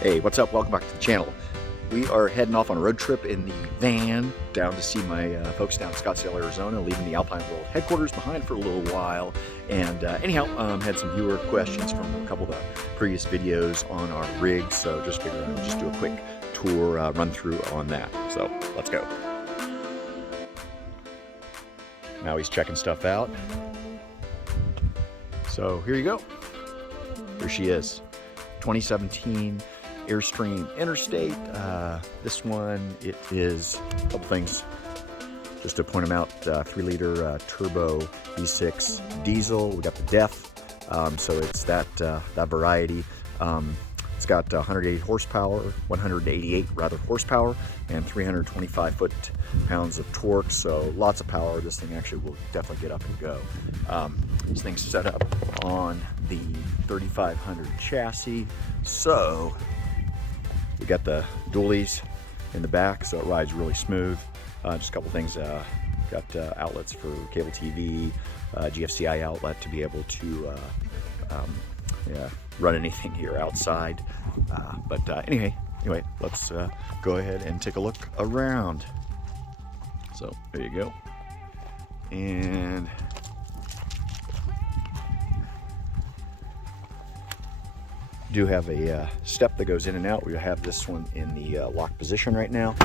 Hey, what's up? Welcome back to the channel. We are heading off on a road trip in the van down to see my folks down in Scottsdale, Arizona, leaving the Alpine World headquarters behind for a little while. And anyhow, had some viewer questions from a couple of the previous videos on our rig, so just figured I'd just do a quick tour run through on that. So let's go. Now he's checking stuff out. So here you go. Here she is, 2017 Airstream Interstate. This one, it is a couple things just to point them out. 3-liter turbo V6 diesel. We got the DEF, so it's that variety. It's got 188 horsepower, and 325 foot-pounds of torque. So lots of power. This thing actually will definitely get up and go. This thing's set up on the 3500 chassis, so we got the dualies in the back, so it rides really smooth. Just a couple things. Got outlets for cable TV, GFCI outlet to be able to run anything here outside. Anyway, let's go ahead and take a look around. So there you go. And do have a step that goes in and out. We have this one in the lock position right now.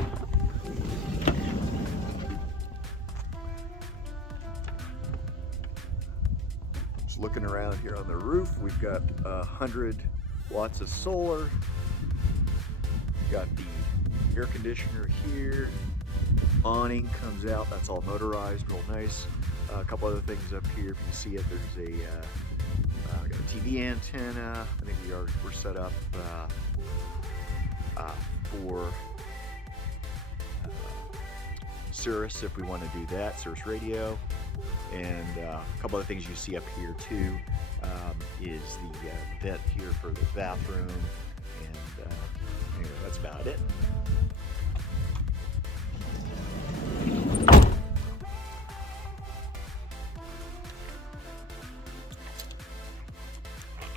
Just looking around here on the roof, we've got 100 watts of solar. Got the air conditioner here. Awning comes out, that's all motorized, real nice. A couple other things up here, if you can see it, there's a got a TV antenna. I think we're set up for Cirrus if we want to do that, Cirrus radio. And a couple other things you see up here too is the vent here for the bathroom, and anyway, that's about it.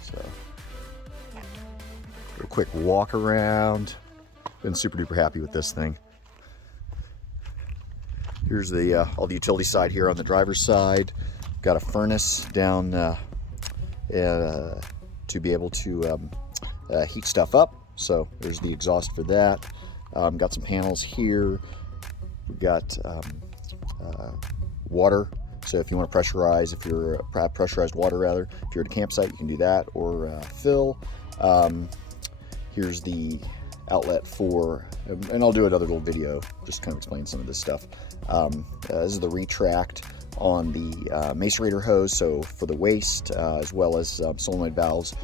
So, a quick walk around. Been super duper happy with this thing. Here's the all the utility side here on the driver's side. Got a furnace down to be able to heat stuff up. So there's the exhaust for that. Got some panels here. We've got water. So if you want to pressurize, if you're pressurized water rather, if you're at a campsite, you can do that, or fill. Here's the outlet for, and I'll do another little video just kind of explain some of this stuff. This is the retract on the macerator hose, so for the waste, as well as solenoid valves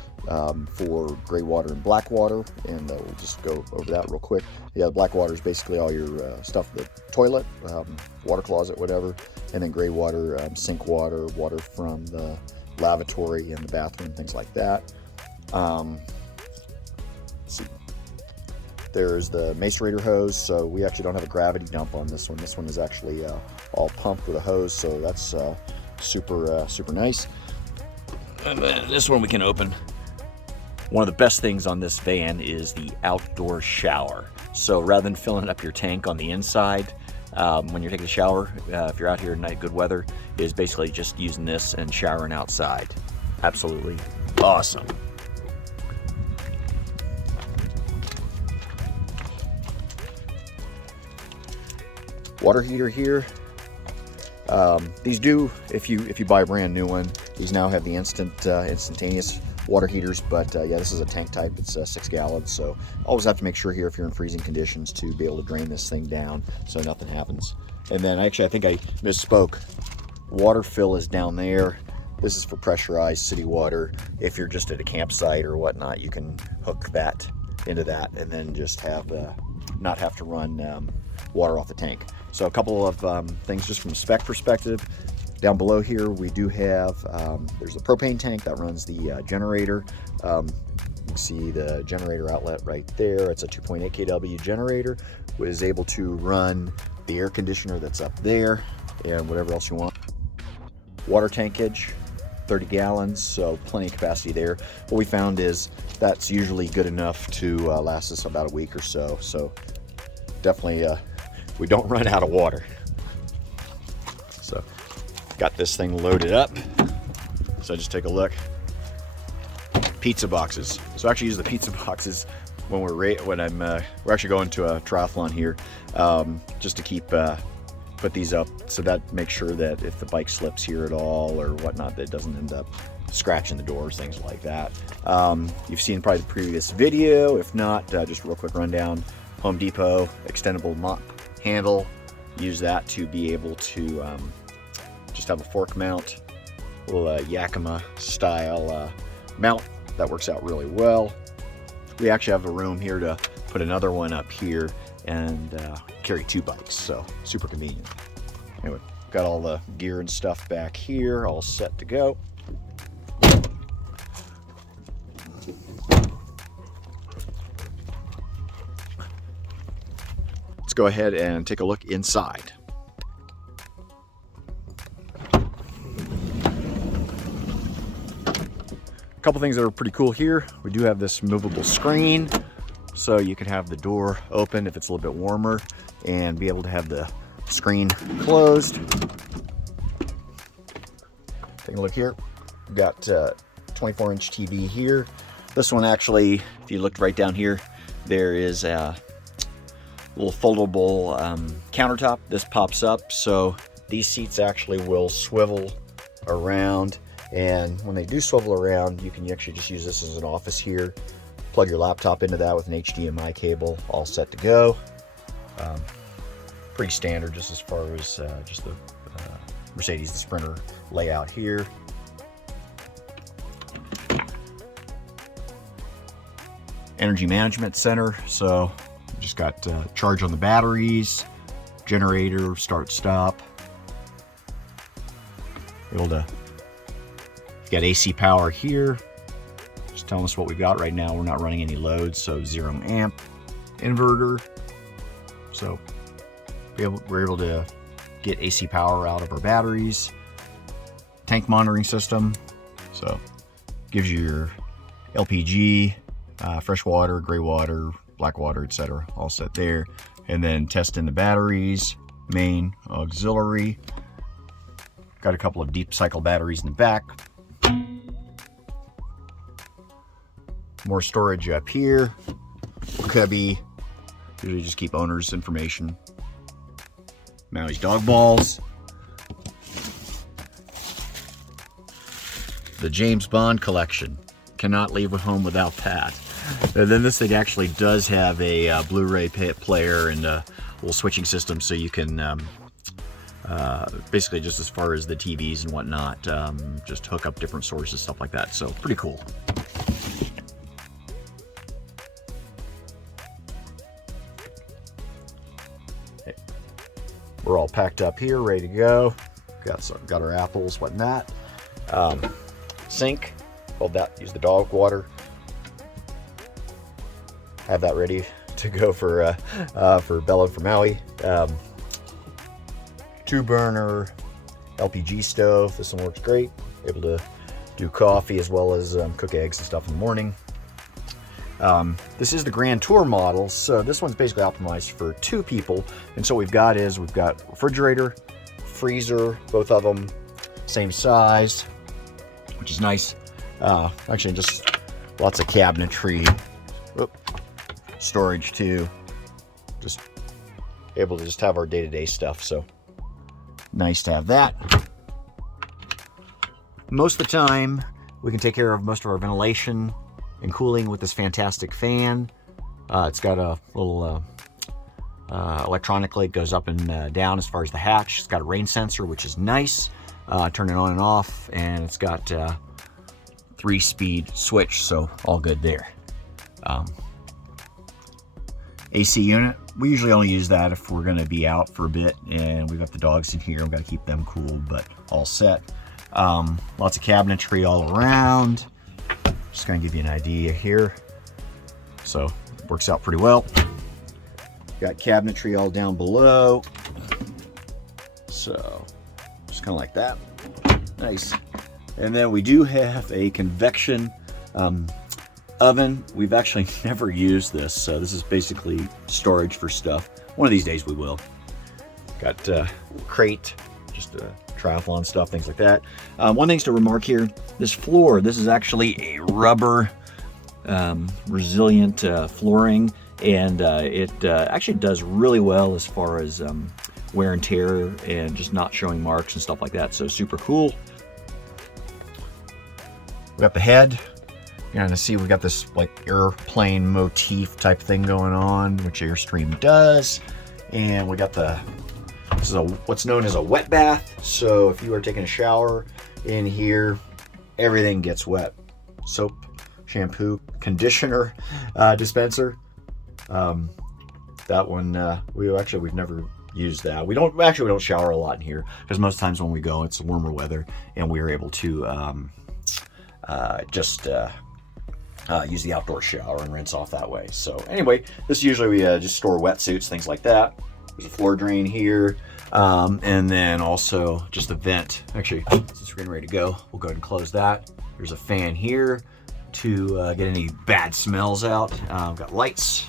for gray water and black water, and we'll just go over that real quick. Yeah, the black water is basically all your stuff, the toilet, water closet, whatever, and then gray water, sink water, water from the lavatory and the bathroom, things like that. Let's see. There's the macerator hose, so we actually don't have a gravity dump on this one. This one is actually all pumped with a hose, so that's super nice. And then this one we can open. One of the best things on this van is the outdoor shower. So rather than filling up your tank on the inside, when you're taking a shower, if you're out here at night, good weather, is basically just using this and showering outside. Absolutely awesome. Water heater here. These do, if you buy a brand new one, these now have the instantaneous water heaters, but yeah, this is a tank type. It's 6 gallons, so always have to make sure here if you're in freezing conditions to be able to drain this thing down so nothing happens. And then actually, I think I misspoke. Water fill is down there. This is for pressurized city water. If you're just at a campsite or whatnot, you can hook that into that and then just have not have to run water off the tank. So a couple of things just from a spec perspective. Down below here we do have, there's the propane tank that runs the generator. You can see the generator outlet right there. It's a 2.8 kW generator. Was able to run the air conditioner that's up there and whatever else you want. Water tankage 30 gallons, so plenty of capacity there. What we found is that's usually good enough to last us about a week or so. So definitely we don't run out of water. So got this thing loaded up. So just take a look. Pizza boxes. So I actually use the pizza boxes when we're actually going to a triathlon here, just to keep put these up, so that makes sure that if the bike slips here at all or whatnot, that it doesn't end up scratching the doors, things like that. You've seen probably the previous video. If not, just a real quick rundown. Home Depot extendable mop handle. Use that to be able to just have a fork mount, a little Yakima style mount. That works out really well. We actually have a room here to put another one up here and carry 2 bikes, so super convenient. Anyway, got all the gear and stuff back here, all set to go. Let's go ahead and take a look inside. A couple things that are pretty cool here. We do have this movable screen, so you can have the door open if it's a little bit warmer and be able to have the screen closed. Take a look here. We've got 24-inch TV here. This one actually, if you looked right down here, there is a little foldable countertop. This pops up, so these seats actually will swivel around. And when they do swivel around, you can actually just use this as an office here. Plug your laptop into that with an HDMI cable, all set to go. Pretty standard, just as far as just the Mercedes, the Sprinter layout here. Energy management center, so just got charge on the batteries, generator, start stop. Able to, got AC power here. Just telling us what we've got right now. We're not running any loads, so 0 amp inverter. So we're able to get AC power out of our batteries. Tank monitoring system, so gives you your LPG, fresh water, gray water, black water, etc. all set there. And then testing the batteries, main, auxiliary. Got a couple of deep cycle batteries in the back. More storage up here. Cubby. Usually just keep owner's information. Maui's dog balls. The James Bond collection. Cannot leave home without that. And then this thing actually does have a Blu-ray player and a little switching system, so you can basically, just as far as the TVs and whatnot, just hook up different sources, stuff like that. So pretty cool. We're all packed up here, ready to go. Got our apples, whatnot. Sink, hold that, use the dog water. Have that ready to go for Bella and for Maui. 2-burner LPG stove. This one works great. Able to do coffee as well as cook eggs and stuff in the morning. This is the Grand Tour model, so this one's basically optimized for 2 people. And so what we've got refrigerator, freezer, both of them same size, which is nice. Actually, just lots of cabinetry, storage too. Just able to just have our day-to-day stuff, so nice to have that. Most of the time, we can take care of most of our ventilation and cooling with this fantastic fan. It's got a little electronically, it goes up and down as far as the hatch. It's got a rain sensor, which is nice. Turn it on and off, and it's got 3-speed switch, so all good there. AC unit, we usually only use that if we're going to be out for a bit and we've got the dogs in here. We've got to keep them cool, but all set. Lots of cabinetry all around. Just going to give you an idea here. So it works out pretty well. Got cabinetry all down below. So just kind of like that. Nice And then we do have a convection oven. We've actually never used this, so this is basically storage for stuff. One of these days we will. Got a crate, just triathlon stuff, things like that. One thing to remark here, this floor, this is actually a rubber resilient flooring, and it actually does really well as far as wear and tear and just not showing marks and stuff like that, so super cool. We got the head. You're gonna see we got this like airplane motif type thing going on, which Airstream does. And we got this is what's known as a wet bath. So if you are taking a shower in here, everything gets wet. Soap, shampoo, conditioner dispenser. That one we've never used that. We don't shower a lot in here because most times when we go it's warmer weather and we are able to use the outdoor shower and rinse off that way. So anyway, this usually we just store wetsuits, things like that. There's a floor drain here, and then also just a vent. Actually, since we're getting ready to go, we'll go ahead and close that. There's a fan here to get any bad smells out. We've got lights.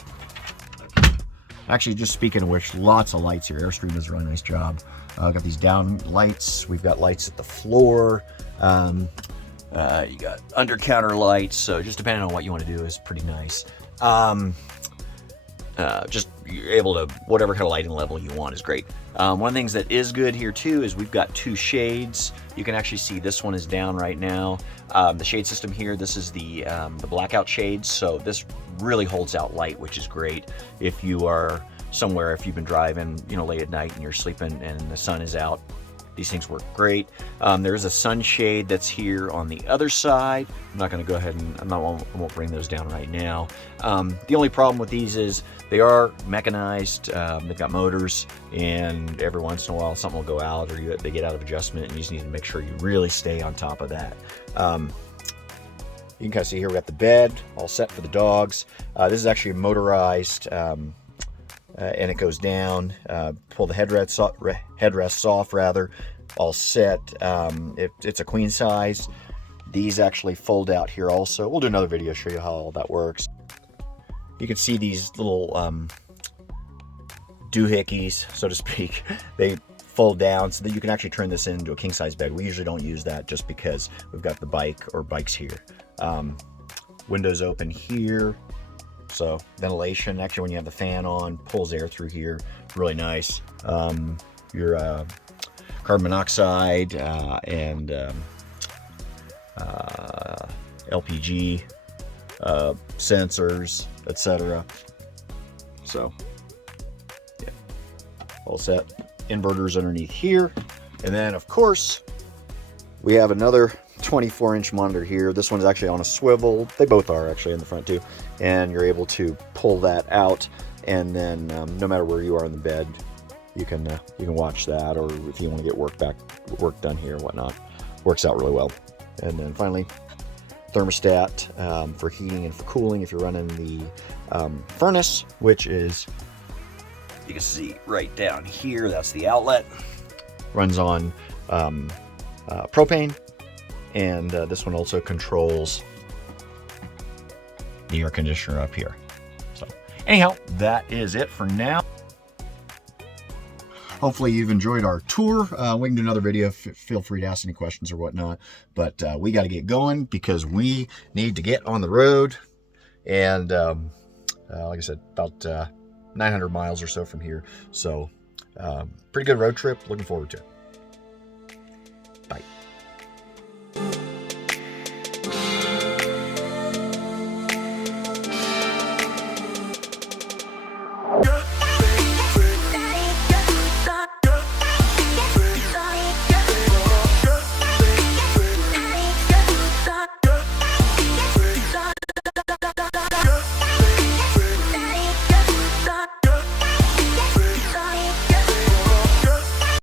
Actually, just speaking of which, lots of lights here. Airstream does a really nice job. Got these down lights. We've got lights at the floor. You got under counter lights, so just depending on what you want to do is pretty nice. Just you're able to, whatever kind of lighting level you want is great. One of the things that is good here too is we've got two shades. You can actually see this one is down right now. The shade system here, this is the blackout shades, so this really holds out light, which is great if you are somewhere, if you've been driving, late at night and you're sleeping and the sun is out. These things work great. There is a sunshade that's here on the other side. I'm not going to go ahead and I won't bring those down right now. The only problem with these is they are mechanized. They've got motors, and every once in a while something will go out or they get out of adjustment, and you just need to make sure you really stay on top of that. You can kind of see here we got the bed all set for the dogs. This is actually motorized. And it goes down, pull the headrests off rather, all set. It's a queen size. These actually fold out here also. We'll do another video show you how all that works. You can see these little doohickeys, so to speak. They fold down so that you can actually turn this into a king size bed. We usually don't use that just because we've got the bikes here. Windows open here. So ventilation, actually when you have the fan on, pulls air through here, really nice. Your carbon monoxide and LPG sensors, etc. So yeah, all set. Inverters underneath here. And then of course, we have another 24-inch monitor here. This one's actually on a swivel. They both are actually in the front too. And you're able to pull that out, and then no matter where you are in the bed, you can watch that, or if you want to get work done here, whatnot, works out really well. And then finally, thermostat for heating and for cooling if you're running the furnace, which is, you can see right down here. That's the outlet. Runs on propane. And this one also controls the air conditioner up here. So anyhow, that is it for now. Hopefully you've enjoyed our tour. We can do another video. Feel free to ask any questions or whatnot. But we got to get going because we need to get on the road. And like I said, about 900 miles or so from here. So pretty good road trip. Looking forward to it. Bye.